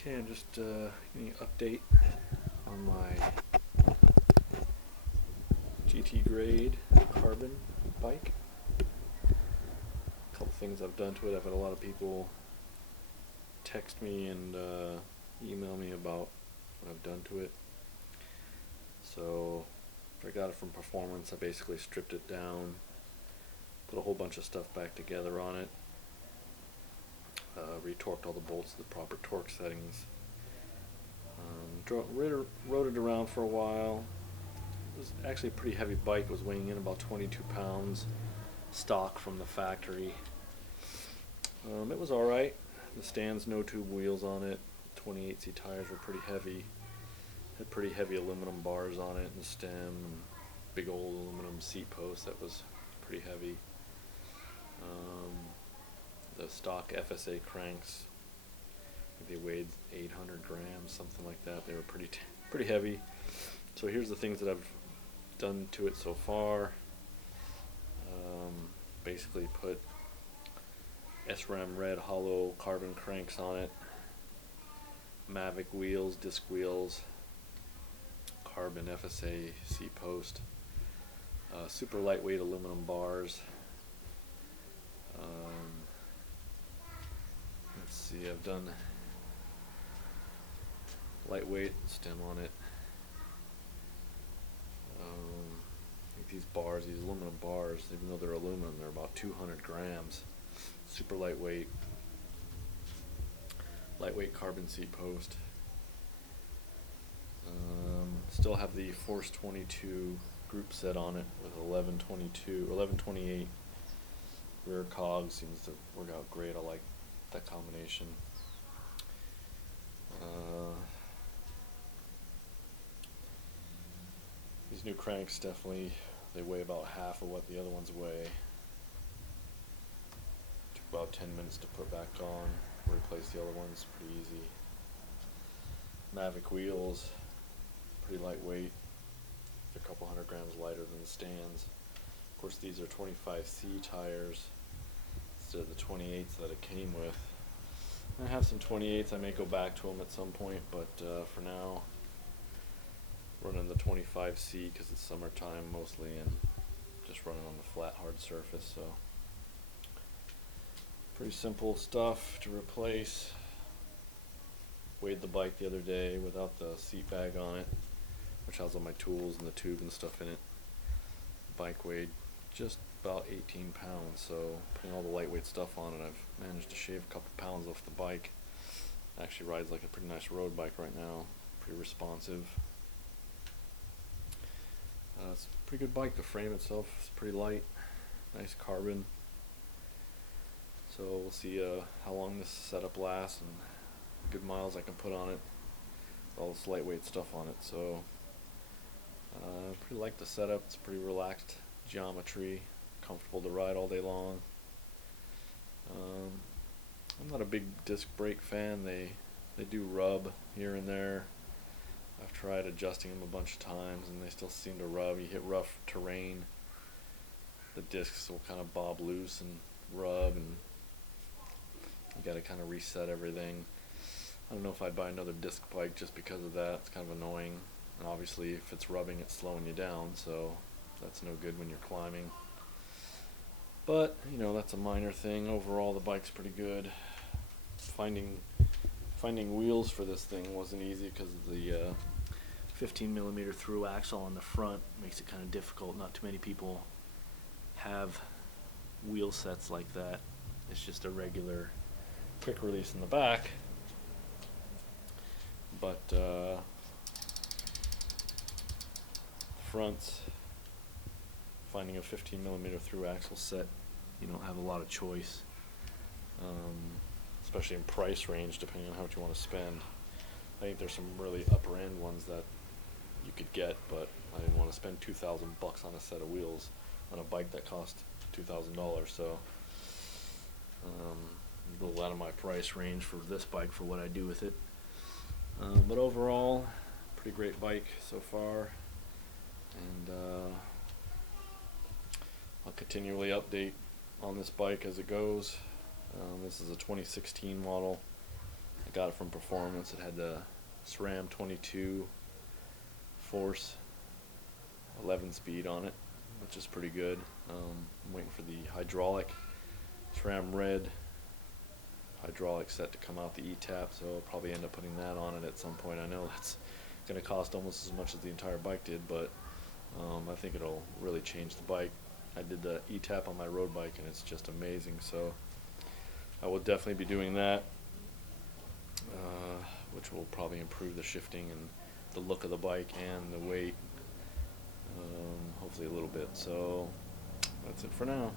Okay, I'm just giving an update on my GT grade carbon bike. A couple things I've done to it. I've had a lot of people text me and email me about what I've done to it. So if I got it from Performance, I basically stripped it down, put a whole bunch of stuff back together on it, retorqued all the bolts to the proper torque settings, rode it around for a while. It was actually a pretty heavy bike. It was weighing in about 22 pounds stock from the factory. It was alright. The stands, no tube wheels on it, 28C tires were pretty heavy. Had pretty heavy aluminum bars on it and stem, and big old aluminum seat post that was pretty heavy. The stock FSA cranks, I think they weighed 800 grams, something like that. They were pretty heavy. So here's the things that I've done to it so far. Basically put SRAM red hollow carbon cranks on it, Mavic wheels, disc wheels, carbon FSA seat post, super lightweight aluminum bars. Let's see, I've done lightweight stem on it. I think these bars, these aluminum bars, even though they're aluminum, they're about 200 grams. Super lightweight. Lightweight carbon seat post. Still have the Force 22 group set on it with 1128 rear cogs. Seems to work out great. I like that combination. These new cranks definitely, they weigh about half of what the other ones weigh. Took about 10 minutes to put back on. Replace the other ones pretty easy. Mavic wheels, pretty lightweight. They're a couple hundred grams lighter than the stands. Of course, these are 25C tires instead of the 28s that it came with. I have some 28s. I may go back to them at some point, but for now, running the 25C because it's summertime mostly, and just running on the flat hard surface. So pretty simple stuff to replace. Weighed the bike the other day without the seat bag on it, which has all my tools and the tube and stuff in it. The bike weighed just about 18 pounds, so putting all the lightweight stuff on it, I've managed to shave a couple pounds off the bike. It actually rides like a pretty nice road bike right now, pretty responsive. It's a pretty good bike. The frame itself is pretty light, nice carbon. So we'll see how long this setup lasts and good miles I can put on it. All this lightweight stuff on it. So pretty like the setup. It's pretty relaxed geometry, comfortable to ride all day long. I'm not a big disc brake fan. They do rub here and there. I've tried adjusting them a bunch of times and they still seem to rub. You hit rough terrain, the discs will kind of bob loose and rub, and you got to kind of reset everything. I don't know if I'd buy another disc bike just because of that. It's kind of annoying, and obviously if it's rubbing, it's slowing you down, so that's no good when you're climbing. But you know, that's a minor thing. Overall, the bike's pretty good. Finding wheels for this thing wasn't easy because of the 15mm through axle on the front makes it kind of difficult. Not too many people have wheel sets like that. It's just a regular quick release in the back. But the fronts, finding a 15mm through axle set, you don't have a lot of choice. Especially in price range, depending on how much you want to spend. I think there's some really upper end ones that you could get, but I didn't want to spend $2,000 on a set of wheels on a bike that cost $2,000. So a little out of my price range for this bike for what I do with it. But overall, pretty great bike so far, and I'll continually update on this bike as it goes. This is a 2016 model, I got it from Performance. It had the SRAM 22 Force 11 speed on it, which is pretty good. I'm waiting for the hydraulic SRAM Red hydraulic set to come out, the E-tap, so I'll probably end up putting that on it at some point. I know that's going to cost almost as much as the entire bike did, but I think it'll really change the bike. I did the E-tap on my road bike and it's just amazing, so I will definitely be doing that, which will probably improve the shifting and the look of the bike and the weight, hopefully a little bit. So that's it for now.